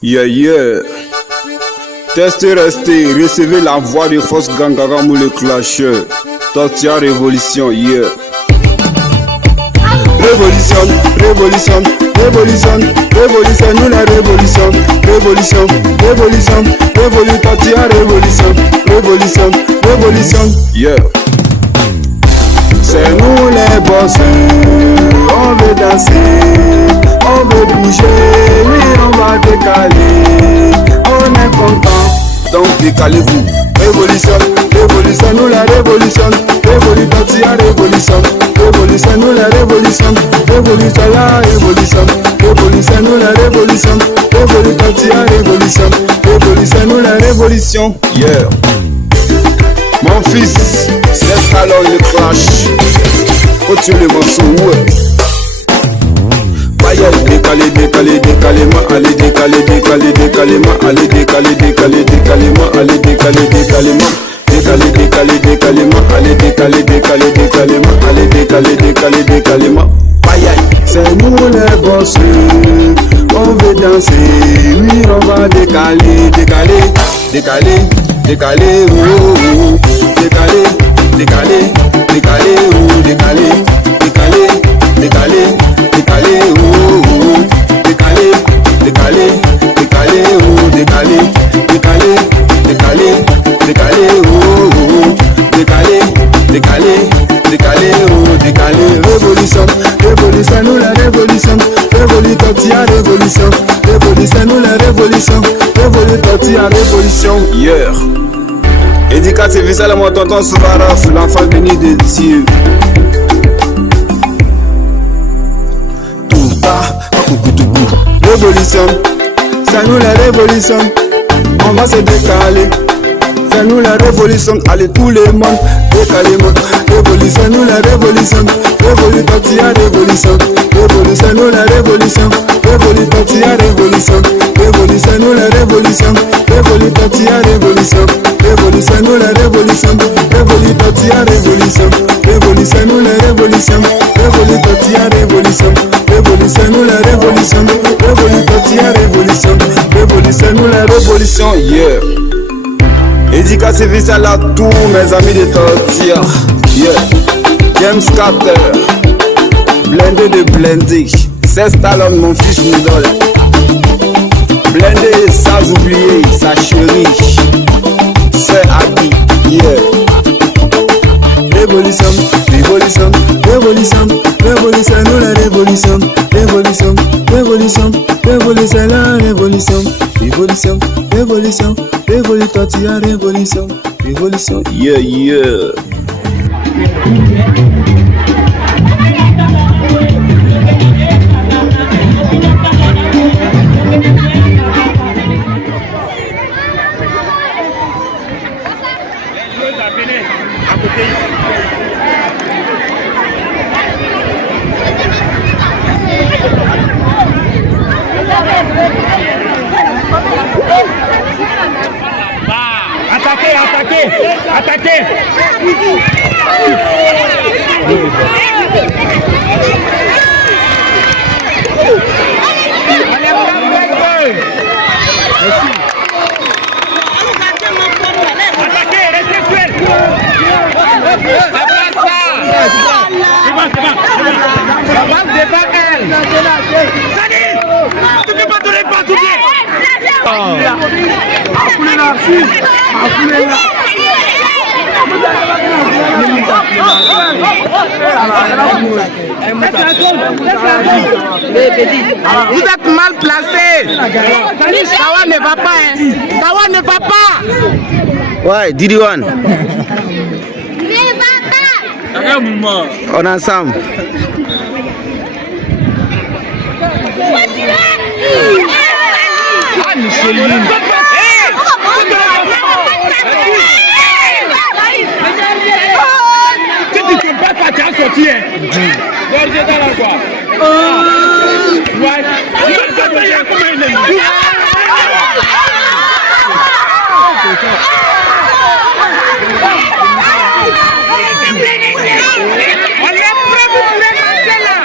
Yeah, yeah. Testez, restez, recevez la voix de Force Gangaramou le clasheur. Tortilla révolution, yeah. Révolution, révolution, révolution, révolution, nous la révolution. Révolution, révolution, révolution, Tortilla révolution. Révolution, révolution, yeah. C'est nous les boss, on veut danser, on veut bouger, oui on va décaler, on est content, donc décalez-vous. Révolution, révolution, nous la révolution, révolution, Tortilla révolution, révolution, nous la révolution, révolution, la révolution, révolution, nous la révolution, révolution, Tortilla révolution, révolution, nous la révolution, yeah. Mon fils, c'est alors le clash. Continue le morceau, ouais. Baya, décalé, décalé, décalément, allez, décalé, décalé, décalément, allez, décalé, décalé, décalément, allez, décalé, décalément, décalé, décalé, décalément, allez, décalé, décalé, décalément, allez, décalé, décalé, décalément. Baya, c'est nous les boss, on veut danser, oui, on va décaler, décaler, décaler. Décalé, oh, décalé, décalé, décalé, oh, décalé, décalé, décalé, décalé, oh, décalé, décalé, décalé, oh, décalé, décalé, décalé, décalé, oh, décalé, décalé, décalé, oh, décalé. Révolution, révolution, nous la révolution, révolution, Tortilla révolution, révolution, nous la révolution, révolution, Tortilla révolution, yeah. Éducatif visuel à mon tonton Souvaraf, l'enfant béni de Dieu. Révolution, c'est nous la révolution, on va se décaler. C'est nous la révolution, allez tout le monde, décalément. Révolution, nous la révolution, révolution, Tortilla révolution, révolution, nous la révolution, révolution, Tortilla révolution, révolution, nous la révolution, révolution, Tortilla révolution, révolution, nous la révolution, révolution, Tortilla révolution, révolution, nous la révolution, révolution, Tortilla révolution, révolution, nous la révolution, révolution, Tortilla révolution, révolution, nous la révolution, yeah. Éducatif visuel à tous mes amis de Tortilla, yeah. James Carter, blindé de blindé, c'est Stallone mon fils idole. Blindé sans oublier sa chérie, c'est Abby, yeah. Révolution, révolution, révolution, révolution, nous la révolution, révolution, révolution, révolution, la révolution, révolution, révolution, révolution, Tortilla révolution, révolution, yeah, yeah. Attaquez, attaquez, attaquez. Attaquez, restez fidèles. Ça passe devant elle. Sani, tu ne peux pas donner pas tout bien. Vous êtes mal placé. Kawa ne va pas, hein. Kawa ne va pas. Ouais, Didi One. On est ensemble. Ah, Micheline. Si tu ne peux pas, tu as sorti. Gorgé dans la quoi. Ouais. Tu ne peux pas dire comment il est. On est prêt pour commencer là.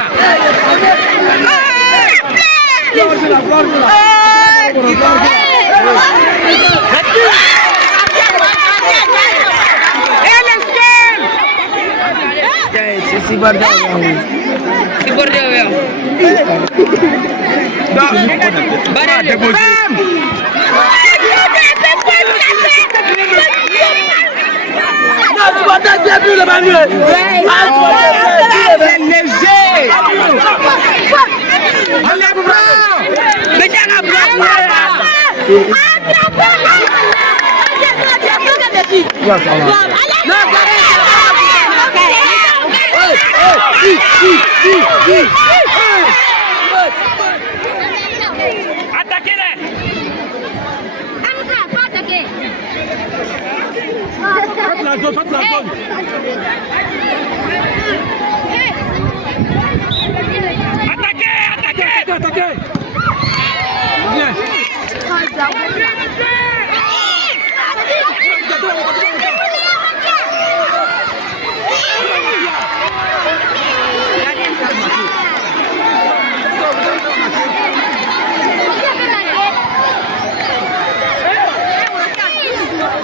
Attaquez-les! Faites la zone, faites la zone! Attaquez, attaquez! Attaquez! Bien!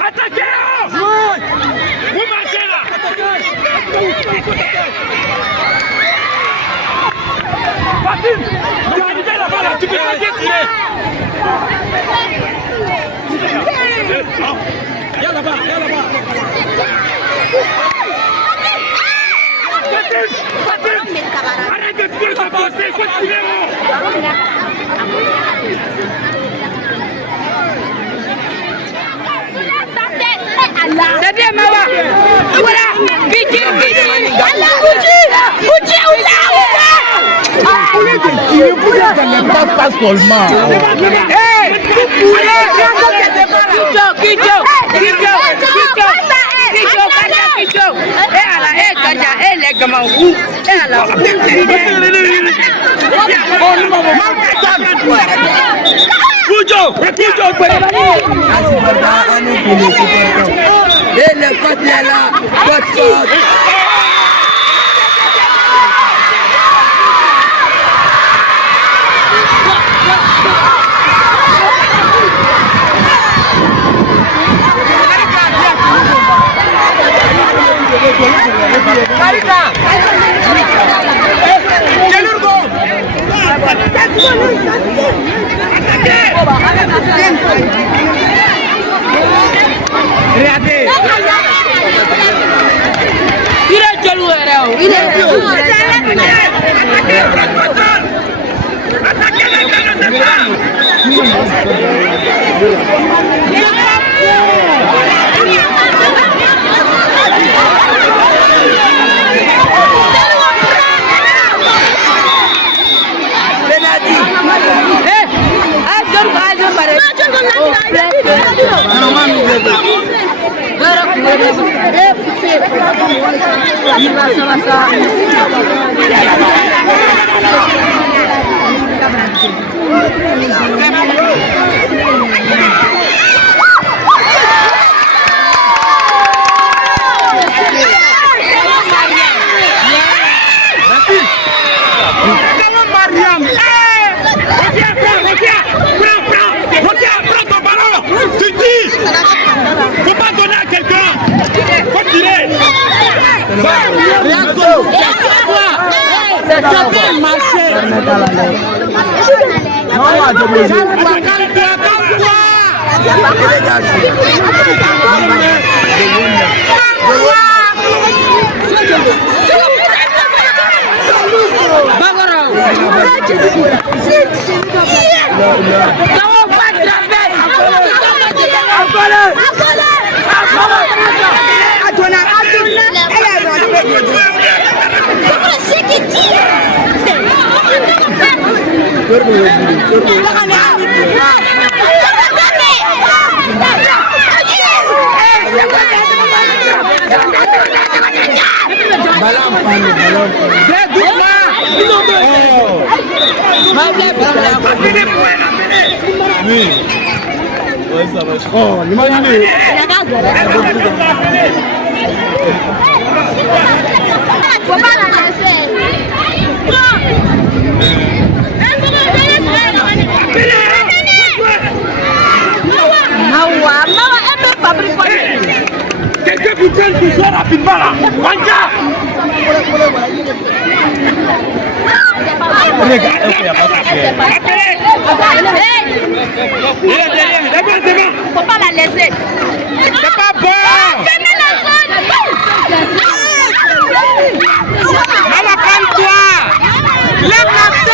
Attaquez! Vous marchez là! Fatim! Tu es arrivé là-bas là, tu peux pas tirer! Viens là-bas, viens là-bas! Fatim! Arrête de tirer ta balle, c'est quoi tirer là? C'est bien, Mawa. Voilà. Vite, Faut pas donner à quelqu'un. Faut tirer. Ça fait marcher. Oh, imaginez. Faut pas la lancer. Quelqu'un qui prenne tout ça rapidement là. Wanja. Regarde, il n'y a pas de il est derrière, c'est bon. Faut pas la laisser. C'est pas bon. Maman, calme-toi. Lève la tête.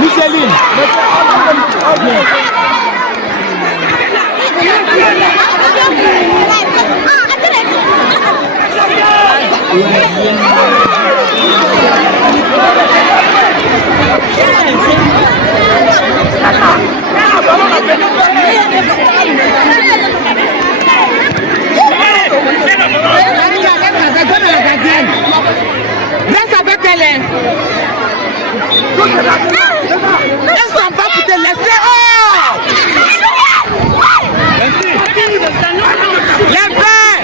Micheline. Reste avec elle. Elle s'en va pour te laisser. Oh! Les verres!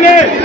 Let's go.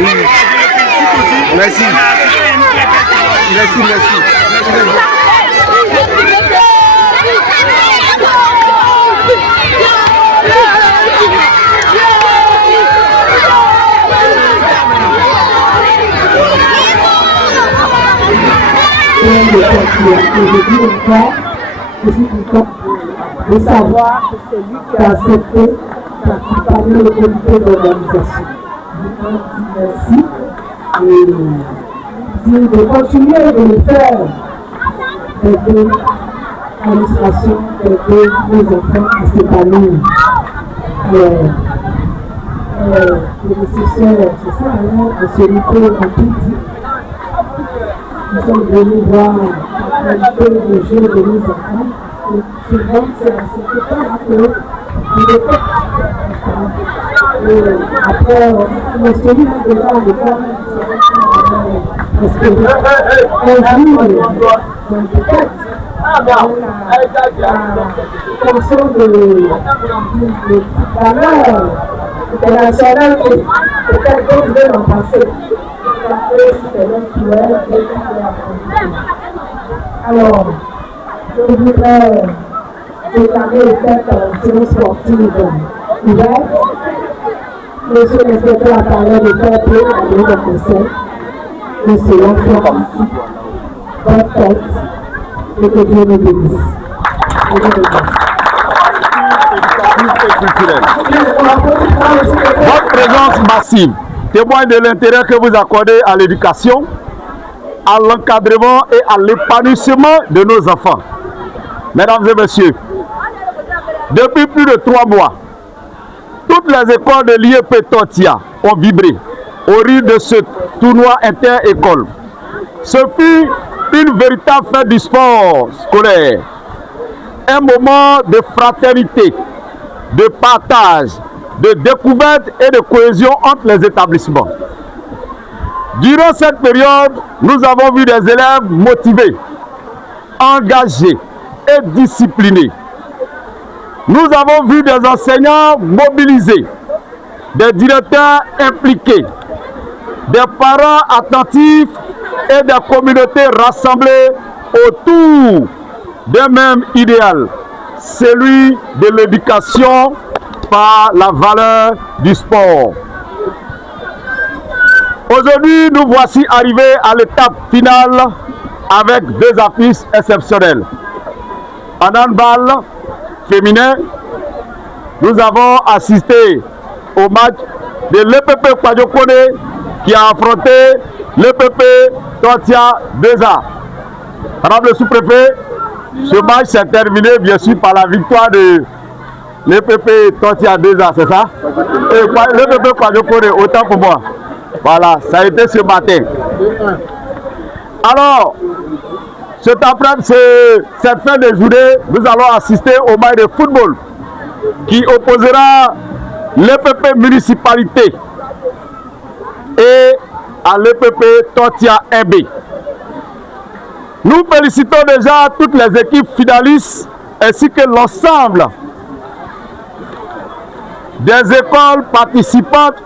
Merci. Merci. Je suis content de savoir que c'est lui qui a accepté d'accompagner le comité d'organisation. Merci et de continuer de le faire, d'aider l'administration, d'aider les enfants à s'épanouir. Le nécessaire, c'est ça, à ce niveau en tout. Nous sommes venus voir la qualité de jeu de nos enfants. Et souvent, c'est à ce que après, le celui de déjà à l'école, parce que un jour, peut-être, la fonction de valeur internationale, peut-être qu'on veut en passer. Alors, je voudrais déclarer cette séance sportive ouverte. Monsieur l'inspecteur a parlé de faire peu à notre conseil. Nous serons forts. Bonne fête et que Dieu nous bénisse. Votre présence massive témoigne de l'intérêt que vous accordez à l'éducation, à l'encadrement et à l'épanouissement de nos enfants. Mesdames et messieurs, depuis plus de 3 mois, toutes les écoles de l'IEP Tortilla ont vibré au rythme de ce tournoi inter-école. Ce fut une véritable fête du sport scolaire, un moment de fraternité, de partage, de découverte et de cohésion entre les établissements. Durant cette période, nous avons vu des élèves motivés, engagés et disciplinés. Nous avons vu des enseignants mobilisés, des directeurs impliqués, des parents attentifs et des communautés rassemblées autour d'un même idéal, celui de l'éducation par la valeur du sport. Aujourd'hui, nous voici arrivés à l'étape finale avec 2 affiches exceptionnelles. En handball féminin, nous avons assisté au match de l'EPP Kwadjokone qui a affronté l'EPP Tortilla 2A. Madame le sous-préfet, ce match s'est terminé bien sûr par la victoire de l'EPP Tortilla 2A, c'est ça? Et l'EPP Kwadjokone, autant pour moi. Voilà, ça a été ce matin. Alors, cet après-midi, cette fin de journée, nous allons assister au match de football qui opposera l'EPP municipalité et à l'EPP Tortilla 1B. Nous félicitons déjà toutes les équipes finalistes ainsi que l'ensemble des écoles participantes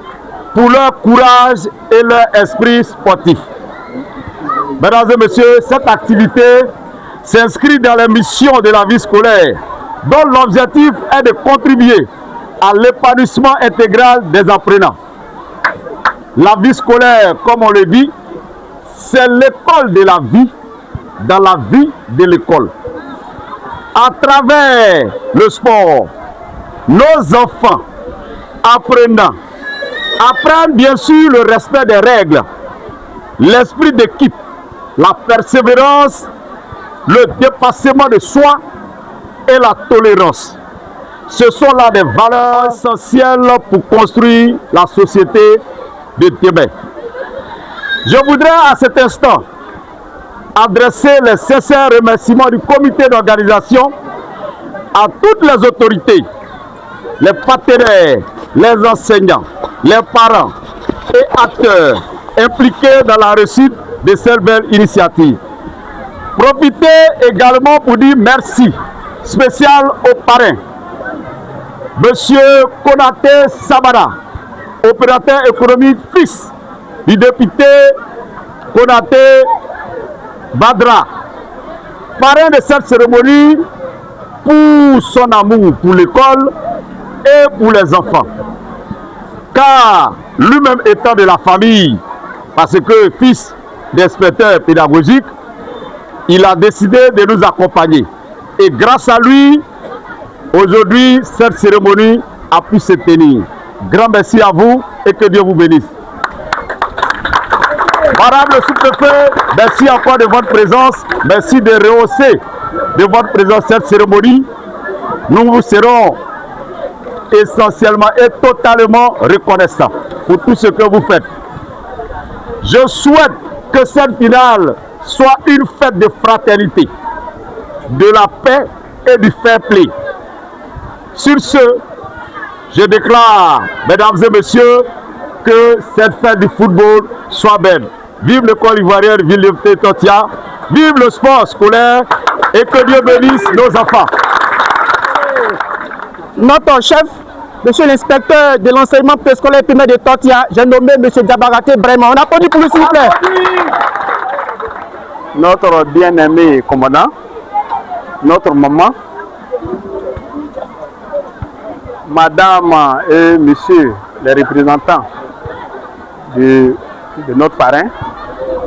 pour leur courage et leur esprit sportif. Mesdames et messieurs, cette activité s'inscrit dans les missions de la vie scolaire, dont l'objectif est de contribuer à l'épanouissement intégral des apprenants. La vie scolaire, comme on le dit, c'est l'école de la vie, dans la vie de l'école. À travers le sport, nos enfants apprenants apprennent bien sûr le respect des règles, l'esprit d'équipe, la persévérance, le dépassement de soi et la tolérance. Ce sont là des valeurs essentielles pour construire la société de demain. Je voudrais à cet instant adresser les sincères remerciements du comité d'organisation à toutes les autorités, les partenaires, les enseignants, les parents et acteurs impliqués dans la réussite de cette belle initiative. Profitez également pour dire merci spécial aux parrains, Monsieur Konaté Sabara, opérateur économique fils du député Konaté Badra, parrain de cette cérémonie pour son amour pour l'école et pour les enfants. Car lui-même étant de la famille, parce que fils d'inspecteur pédagogique, il a décidé de nous accompagner. Et grâce à lui, aujourd'hui, cette cérémonie a pu se tenir. Grand merci à vous et que Dieu vous bénisse. Madame le sous-préfet, merci encore de votre présence. Merci de rehausser de votre présence cette cérémonie. Nous vous serons essentiellement et totalement reconnaissants pour tout ce que vous faites. Je souhaite que cette finale soit une fête de fraternité, de la paix et du fair play. Sur ce, je déclare, mesdames et messieurs, que cette fête du football soit belle. Vive l'école ivoirienne, vive le Tortia, vive le sport scolaire et que Dieu bénisse nos enfants. Notre chef, monsieur l'inspecteur de l'enseignement préscolaire primaire de Tortia, j'ai nommé monsieur Diabaraté Brema. On applaudit pour lui, s'il vous plaît. Notre bien-aimé commandant, notre maman, madame et monsieur les représentants de notre parrain,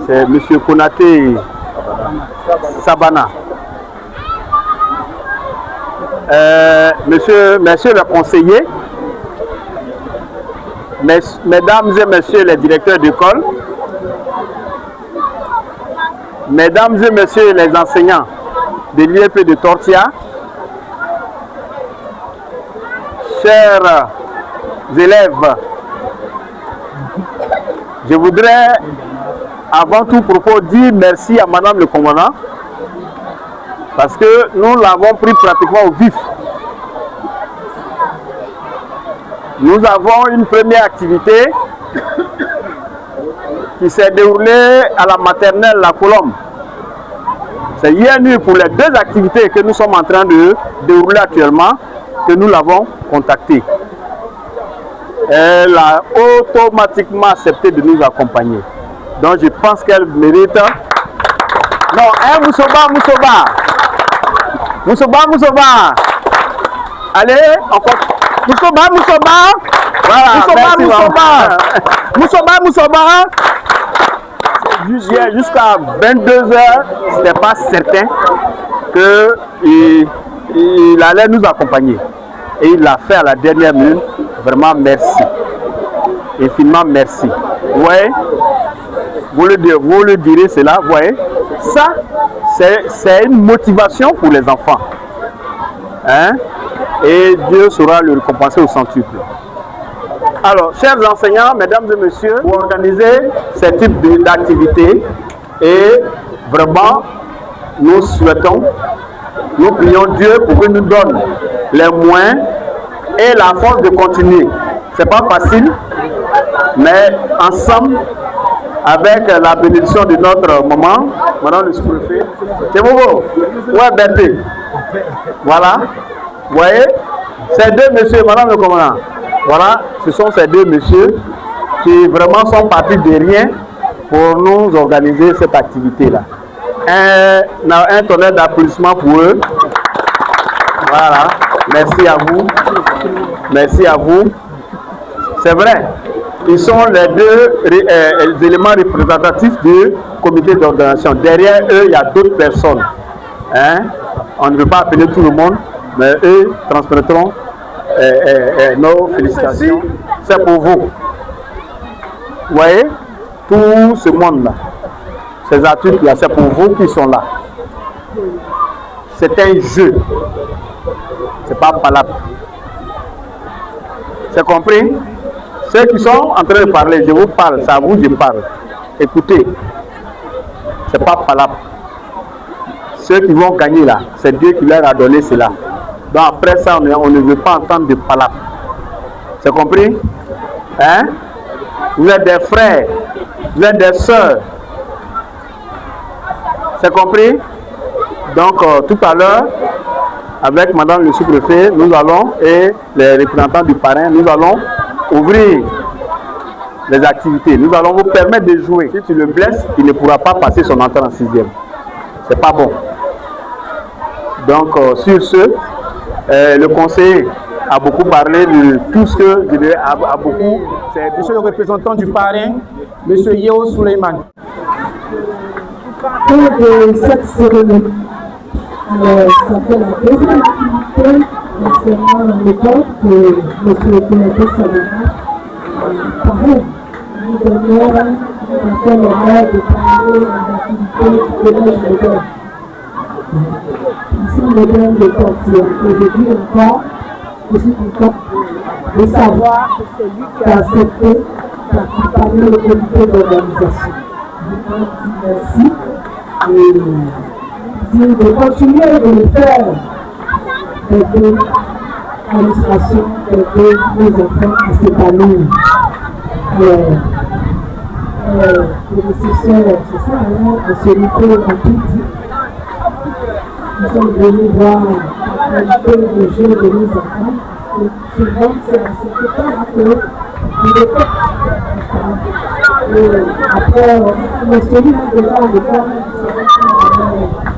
c'est monsieur Konaté Sabana. Monsieur le conseiller, mesdames et messieurs les directeurs d'école, mesdames et messieurs les enseignants de l'IEP de Tortia, chers élèves, je voudrais avant tout propos dire merci à madame le commandant parce que nous l'avons pris pratiquement au vif. Nous avons une première activité qui s'est déroulée à la maternelle La Colombe. C'est hier nuit pour les deux activités que nous sommes en train de dérouler actuellement que nous l'avons contactée. Elle a automatiquement accepté de nous accompagner. Donc je pense qu'elle mérite... Non, hein, Moussoba. Allez, encore... Moussoba. Voilà, Moussoba. Jusqu'à 22 h, ce n'était pas certain qu'il allait nous accompagner. Et il l'a fait à la dernière minute. Vraiment merci. Infiniment merci. Vous voyez, vous le direz cela, vous voyez. Ça, c'est une motivation pour les enfants. Hein? Et Dieu saura le récompenser au centuple. Alors, chers enseignants, mesdames et messieurs, pour organiser ce type d'activité, et vraiment, nous souhaitons, nous prions Dieu pour qu'il nous donne les moyens et la force de continuer. C'est pas facile, mais ensemble, avec la bénédiction de notre maman, madame le sous-préfet, c'est bon, ouais, Berthe. Voilà, vous voyez, ces deux messieurs, madame le commandant, voilà, ce sont ces deux messieurs qui vraiment sont partis de rien pour nous organiser cette activité-là. Un tonnerre d'applaudissements pour eux. Voilà, merci à vous. Merci à vous. C'est vrai, ils sont les deux éléments représentatifs du comité d'organisation. Derrière eux, il y a d'autres personnes. Hein? On ne veut pas appeler tout le monde, mais eux transmettront nos félicitations. C'est pour vous. Vous voyez, tout ce monde-là, ces adultes-là, c'est pour vous qui sont là. C'est un jeu. C'est pas palable. C'est compris? Ceux qui sont en train de parler, je vous parle, c'est à vous que je parle. Écoutez, c'est pas palable. Ceux qui vont gagner là, c'est Dieu qui leur a donné cela. Donc après ça, on ne veut pas entendre de palabres. C'est compris? Hein? Vous êtes des frères, vous êtes des sœurs. C'est compris? Donc tout à l'heure, avec madame le sous-préfet, nous allons, et les représentants du parrain, nous allons ouvrir les activités. Nous allons vous permettre de jouer. Si tu le blesses, il ne pourra pas passer son entrée en 6e. C'est pas bon. Donc, sur ce, le conseiller a beaucoup parlé de tout ce que je dirais a beaucoup. C'est monsieur le représentant du parrain, monsieur Yeo Suleiman. De cette cérémonie. Alors, ça fait la deuxième activité, concernant l'école que M. le directeur Salina parrain. Nous donnons l'honneur de parler de l'activité de l'école. Ici, le domaine de Tortilla. Aujourd'hui encore, je suis content de savoir que c'est lui qui a accepté d'accompagner le comité d'organisation. Je vous dis merci et de continuer de le faire, d'aider l'administration, d'aider les enfants à s'épanouir. Le nécessaire, c'est ça, à se lutter en tout dit. Nous sommes venus voir la qualité de jeu de nos enfants. Et souvent, c'est à ce que il est après, le celui qui est là, le corps,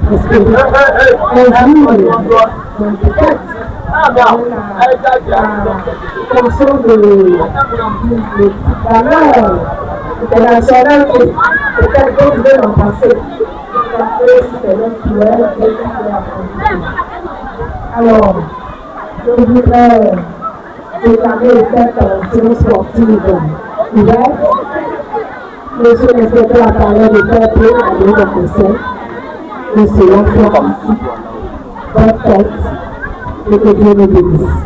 parce que un jour, peut-être, la fonction de valeur internationale, peut-être d'autres veulent en passer. Alors, je voudrais déclarer cette séance sportive ouverte. Monsieur l'inspecteur a parlé de faire play à l'autre conseil. Nous serons forts. Bonne fête et que Dieu nous bénisse.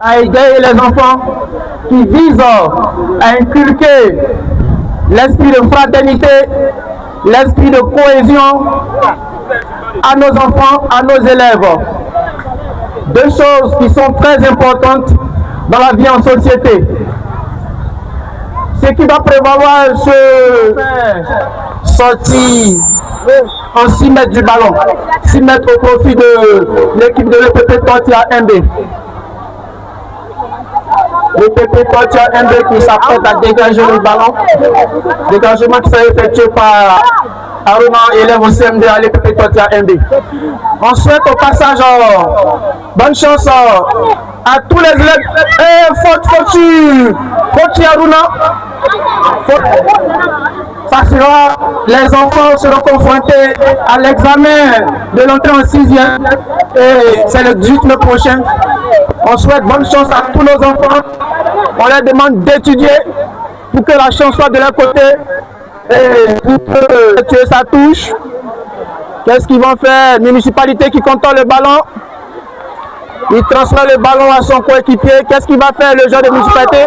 À aider les enfants qui visent à inculquer l'esprit de fraternité, l'esprit de cohésion à nos enfants, à nos élèves. Deux choses qui sont très importantes dans la vie en société. Ce qui va prévaloir se sortir en 6 mètres du ballon, 6 mètres au profit de l'équipe de l'EPP Tortilla MB. Le PP Tortilla MB qui s'apprête à dégager le ballon. Dégagement qui sera effectué par Aruna, élève au CM2 à l'EPP Tortilla MB. On souhaite au passage bonne chance à tous les élèves. Et faute Aruna. Ça sera, les enfants seront confrontés à l'examen de l'entrée en 6e et c'est le 18 mai prochain. On souhaite bonne chance à tous nos enfants. On leur demande d'étudier pour que la chance soit de leur côté et pour que tuer sa touche. Qu'est-ce qu'ils vont faire? Municipalité qui contrôle le ballon. Il transfère le ballon à son coéquipier. Qu'est-ce qu'il va faire le joueur de municipalité?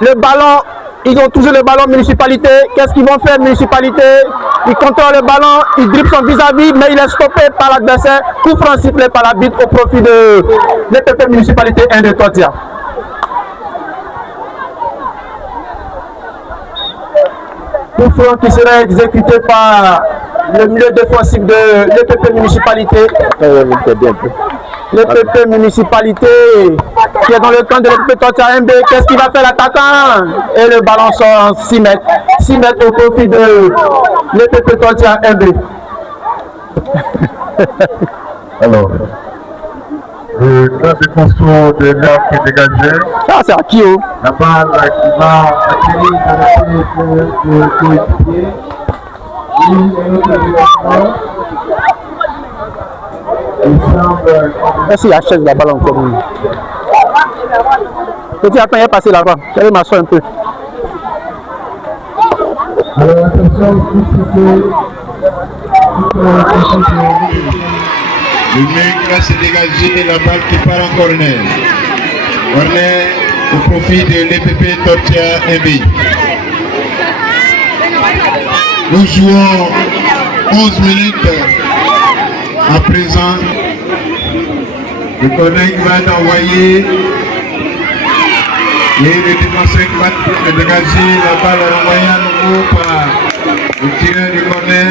Le ballon, ils ont toujours le ballon municipalité. Qu'est-ce qu'ils vont faire municipalité? Ils contrôlent le ballon, ils dribblent son vis-à-vis, mais il est stoppé par l'adversaire. Coup franc sifflé par l'arbitre au profit de l'EPP municipalité 1 de Tortilla. Coup franc qui sera exécuté par le milieu défensif de l'EPP municipalité. L'EPP municipalité qui est dans le camp de l'EPP Tortilla MB. Qu'est-ce qu'il va faire l'attaquant? Et le ballon sort en 6 mètres. 6 mètres au profit de l'EPP Tortilla MB. Alors, la défension de l'air qui est dégagé. Ça, c'est à qui? La balle qui va atterrir dans la tête de coéquipier. Merci, achète la balle encore. Petit, attends, il est passé là-bas. Je vais m'asseoir un peu. Alors, attention, Le mec qui va se dégager, la balle qui part en corner. Corner au profit de l'EPP Tortia MB. Nous jouons 11 minutes à présent. Le corner qui va être envoyé. Et le défenseur qui va dégager la balle renvoyée à nouveau par le tireur du corner.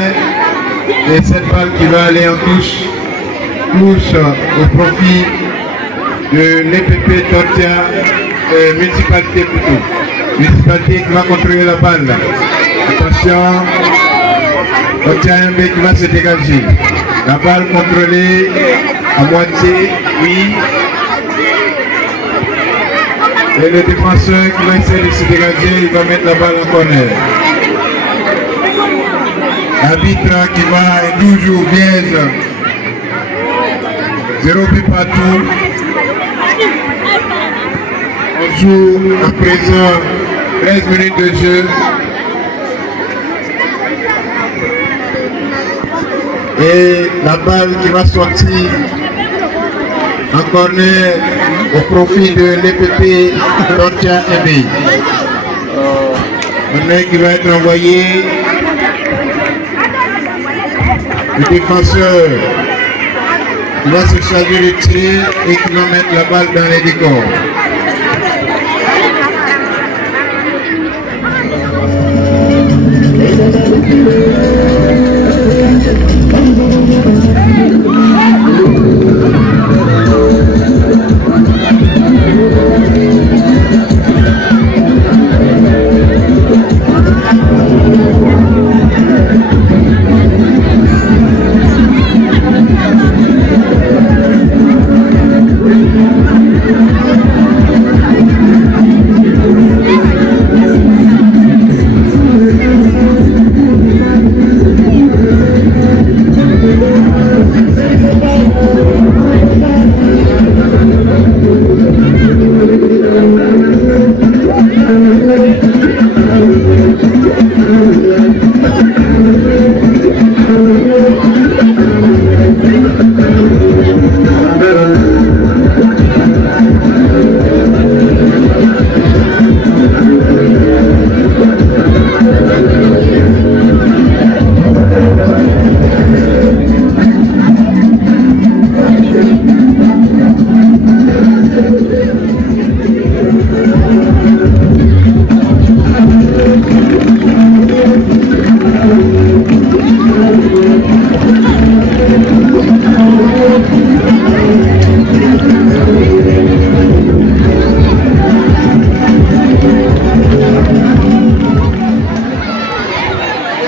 Et cette balle qui va aller en touche au profit de l'EPP Tortia, municipalité plutôt. Municipalité qui va contrôler la balle. Attention, Tortia MB qui va se dégager. La balle contrôlée à moitié, oui. Et le défenseur qui va essayer de se dégager, il va mettre la balle en corner. L'arbitre qui va toujours biaise. 0 but partout. On joue à présent 13 minutes de jeu. Et la balle qui va sortir en corner au profit de l'EPP Tortia MB. Corner qui va être envoyé. Le défenseur qui va se charger de tirer et qui va mettre la balle dans les décors.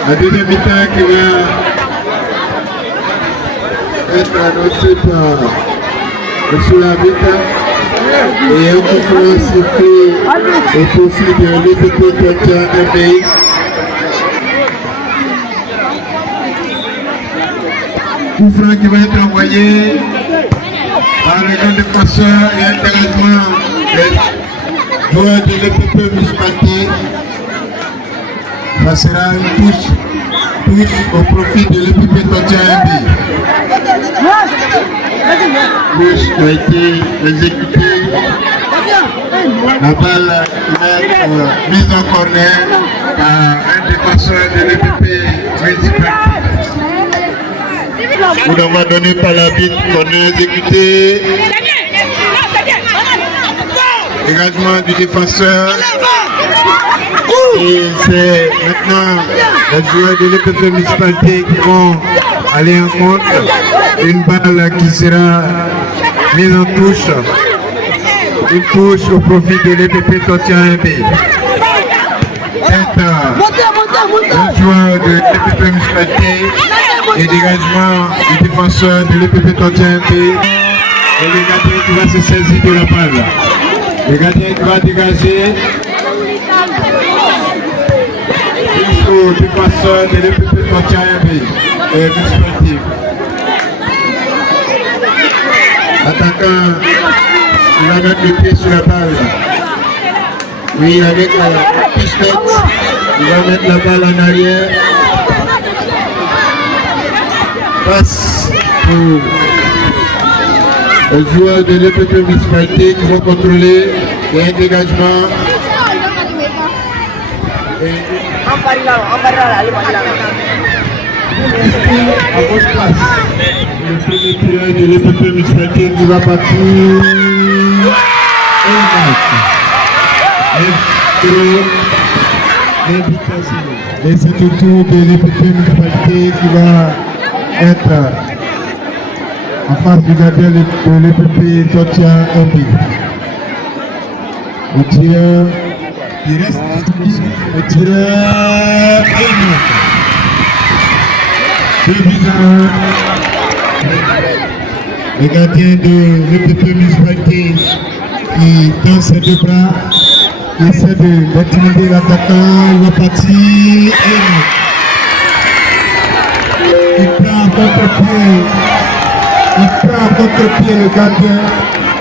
La deuxième mi-temps qui va être annoncée par M. l'arbitre et un conférence sifflée au profit de l'EPP Tortia MB. Coup franc qui va être envoyé par le grand défenseur et intéressement des joueurs de l'EPP municipalité. Ça sera une touche au profit de l'EPP Tortia MB. Touche qui a été exécutée. La balle va être mise en corner par un défenseur de l'EPP municipalité. Coup d'envoi donné par l'arbitre qu'on a exécuté. Dégagement du défenseur. Et c'est maintenant les joueurs de l'EPP municipalité qui vont aller en compte. Une balle qui sera mise en touche. Une touche au profit de l'EPP Tortia MB. Un joueur de l'EPP municipalité et dégagement du défenseur de l'EPP Tortia MB. Et le gardien qui va se saisir de la balle. Le gardien qui va dégager. Au défenseur de l'EPP Tortia MB municipalité. Attaquant, il va mettre le pied sur la balle. Oui, avec la pistette, il va mettre la balle en arrière. Passe pour aux joueurs de l'EPP municipalité qui vont contrôler les dégagements. À votre place, le premier tireur de l'EPP municipalité qui va partir. Et c'est au tour de l'EPP municipalité qui va être en face du gardien de l'EPP Totia Ombi. Le tireur qui reste, le tireur le gardien de l'EPP municipalité qui dans ses deux bras qui essaie d'intimider l'attaquant, il va partir il prend contre-pied le gardien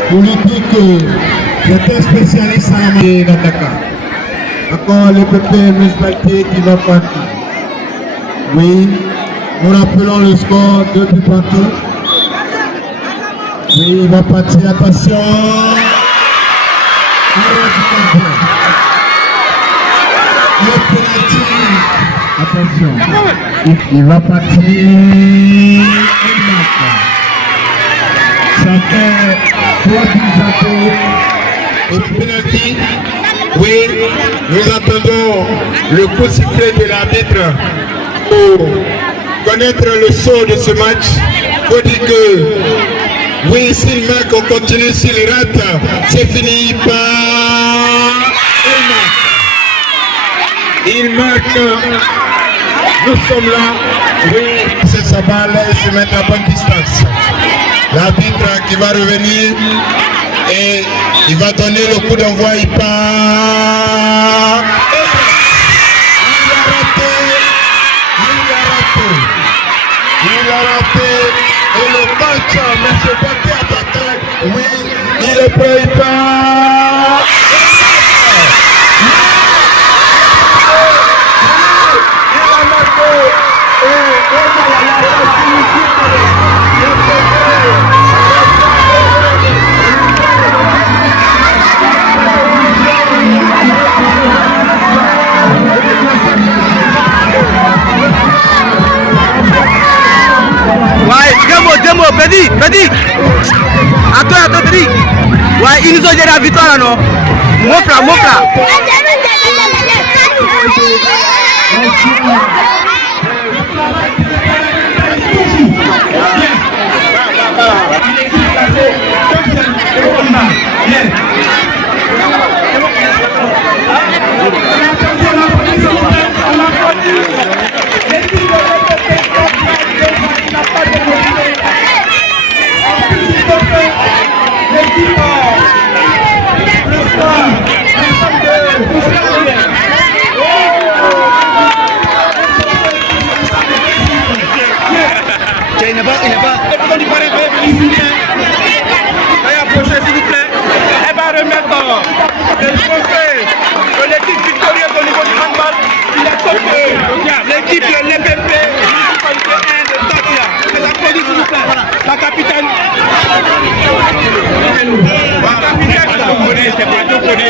pour lui dire que c'est un spécialiste en l'attaquant. Encore l'EPP municipalité qui va partir. Oui, nous rappelons le score 2 buts partout. Oui, il va partir, attention. Attention, il va partir. Ça fait 3 buts à 2. Au penalty, oui, nous attendons le coup sifflet de l'arbitre pour connaître le sort de ce match. Il faut dire que oui, s'il marque, on continue, s'il rate, c'est fini par... Il marque. Nous sommes là. Oui, c'est sa balle, il se met à bonne distance. L'arbitre qui va revenir et il va donner le coup d'envoi, il part. Il a raté. Et le match, M. Baké attaquant, oui, il est prêt, il part. Il a marqué. Ouais, deux mots, Pédi. Attends, Pédi. Ouais, ils nous ont dit la victoire là, non? Mon frère. Le trophée de l'équipe victorieuse au niveau du handball, il est contre l'équipe de l'EPP municipalité 1 de Totia. Les applaudissements, s'il vous plaît. La capitaine. C'est pas tout connu.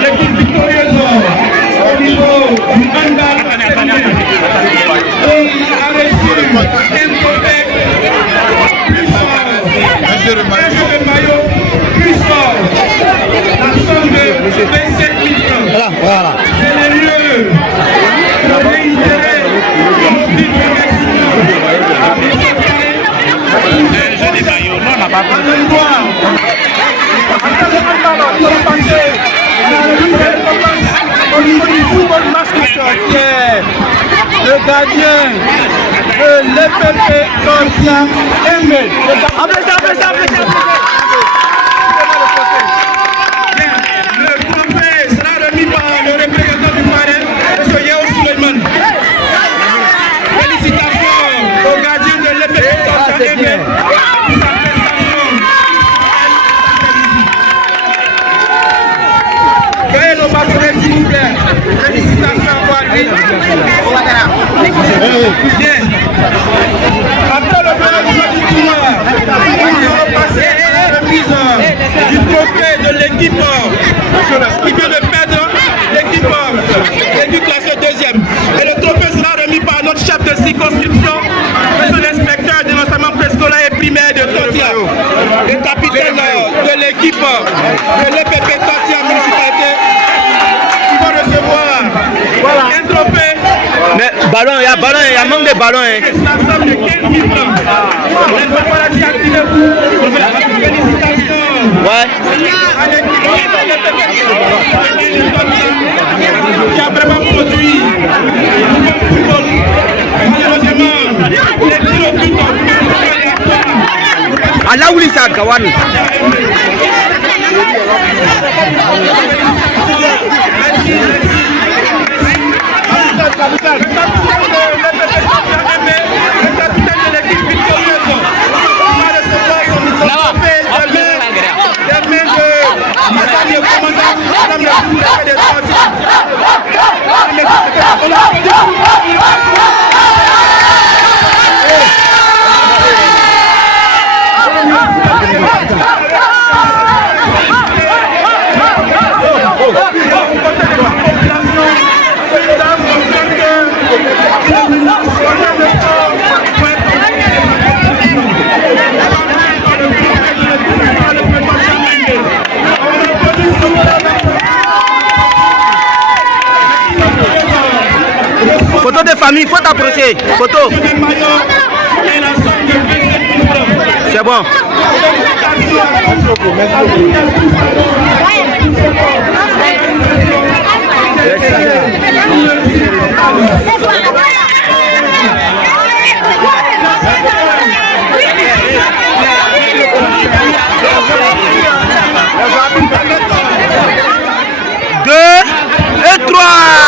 L'équipe victorieuse au niveau du handball. Il a reçu un trophée plus fort, un jeu de maillot plus fort, la somme de 27 000 francs. Voilà. C'est le lieu de réitérer nos vives remerciements un jeu de maillot, non, on n'a pas besoin. Au niveau du football masculin, le gardien de l'EPP Totia Aimé. Le trophée sera remis par le représentant du parrain, M. Yao Suleiman. Félicitations au gardien de l'EPP Totia Aimé. Veuillez nos partenaires, s'il vous plaît. Bien. Après le voyage du tournoi, nous allons passer à la remise du trophée de l'équipe qui vient de perdre l'équipe classée deuxième. Et le trophée sera remis par notre chef de circonscription, monsieur l'inspecteur de l'enseignement préscolaire et primaire de Totia, le capitaine de l'équipe de l'EPP Totia municipalité, qui va recevoir un trophée. Mais ballon, il y a manque de ballon. C'est la somme de 15 000 francs. Félicitations. Ouais. Qui a vraiment produit le football. Malheureusement, les tirs au but Allah wuli sa kawan. Le capitaine de l'équipe victorieuse va recevoir son trophée des mains de madame le commandant, madame le sous-préfet des Totia. Photo de famille, faut t'approcher. Photo. C'est bon. Deux et trois.